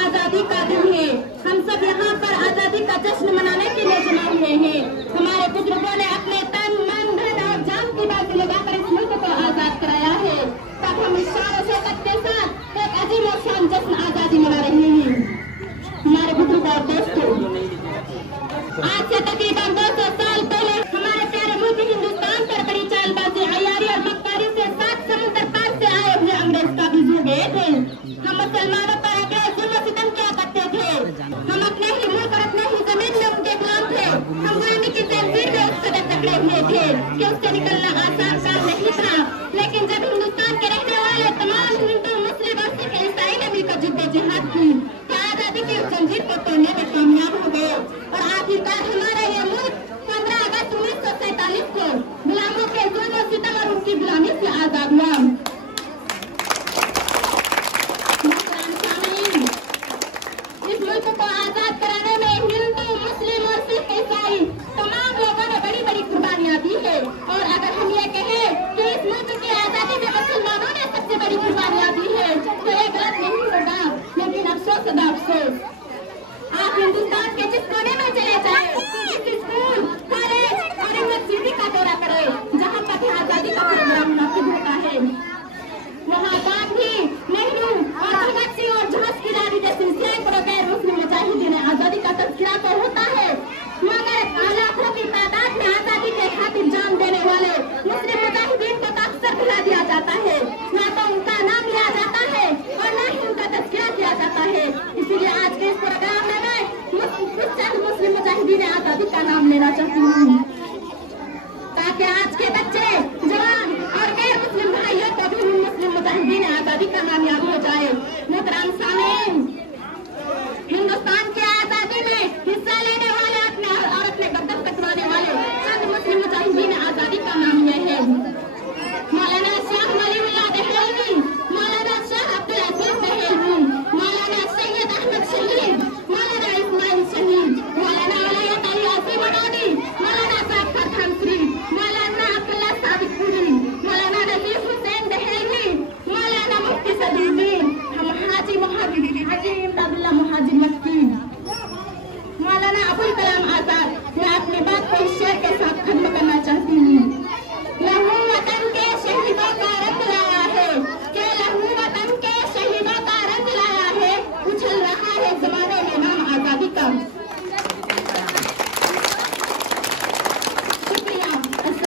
आजादी का दिन है। हम सब यहाँ पर आजादी का जश्न मनाने के लिए जमा हुए हैं। हमारे बुजुर्गों ने अपने तन मन धन और जान की बाजी लगाकर इस मुल्क को आजाद कराया है। तब हम इस शान और शौकत के साथ एक अजीम और शान जश्न आजादी मना रहे हैं। हमारे बुजुर्ग और दोस्तों, आज से तकरीबन 200 साल पहले हमारे प्यारे मुल्क हिंदुस्तान पर बड़ी चालबाजी, अय्यारी और मक्कारी से 7 समुद्र पार से आए हुए अंग्रेज काबिज हो गए थे। हम मुसलमान